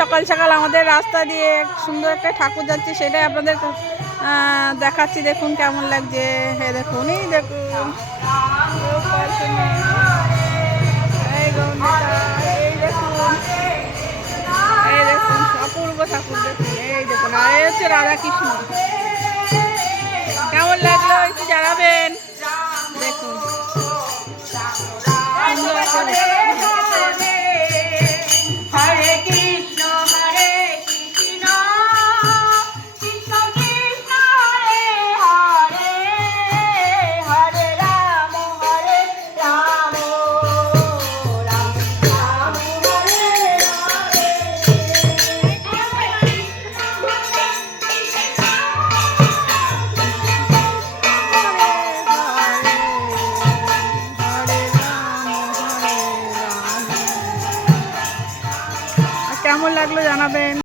সকাল সকাল আমাদের রাস্তা দিয়ে সুন্দর একটা ঠাকুর যাচ্ছে, সেটাই আপনাদের দেখাচ্ছি। দেখুন কেমন লাগছে। হে, দেখুন, এই দেখুন। এই দেখুন অপূর্ব ঠাকুর, দেখুন। এই দেখুন কেমন লাগল একটু জানাবেন? দেখুন। কেমন লাগল জানাবেন?